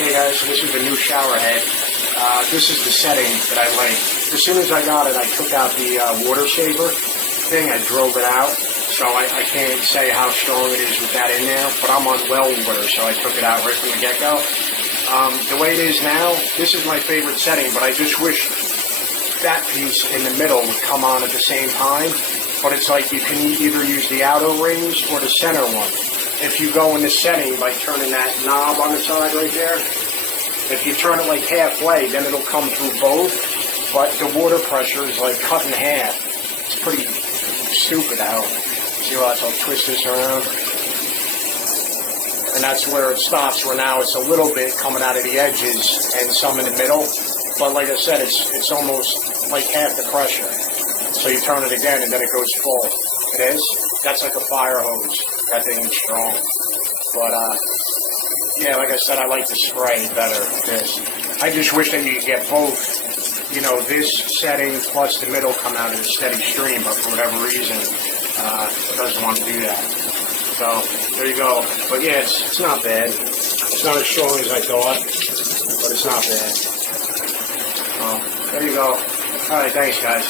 Okay guys, so this is the new shower head. This is the setting that I like. As soon as I got it, I took out the water saver thing. I drove it out, so I can't say how strong it is with that in there, but I'm on well water, so I took it out right from the get-go. The way it is now, this is my favorite setting, but I just wish that piece in the middle would come on at the same time. But it's like you can either use the outer rings or the center one. If you go in the setting by turning that knob on the side right there, if you turn it like halfway, then it'll come through both, but the water pressure is like cut in half. It's pretty stupid how. See how I'll twist this around? And that's where it stops, where now it's a little bit coming out of the edges and some in the middle. But like I said, it's almost like half the pressure. So you turn it again and then it goes full. It is? That's like a fire hose. That thing is strong. But yeah, like I said, I like the spray better, this. I just wish that you could get both, you know, this setting plus the middle come out in a steady stream, but for whatever reason, it doesn't want to do that. So, there you go. But yeah, it's not bad. It's not as strong as I thought, but it's not bad. There you go. Alright, thanks guys.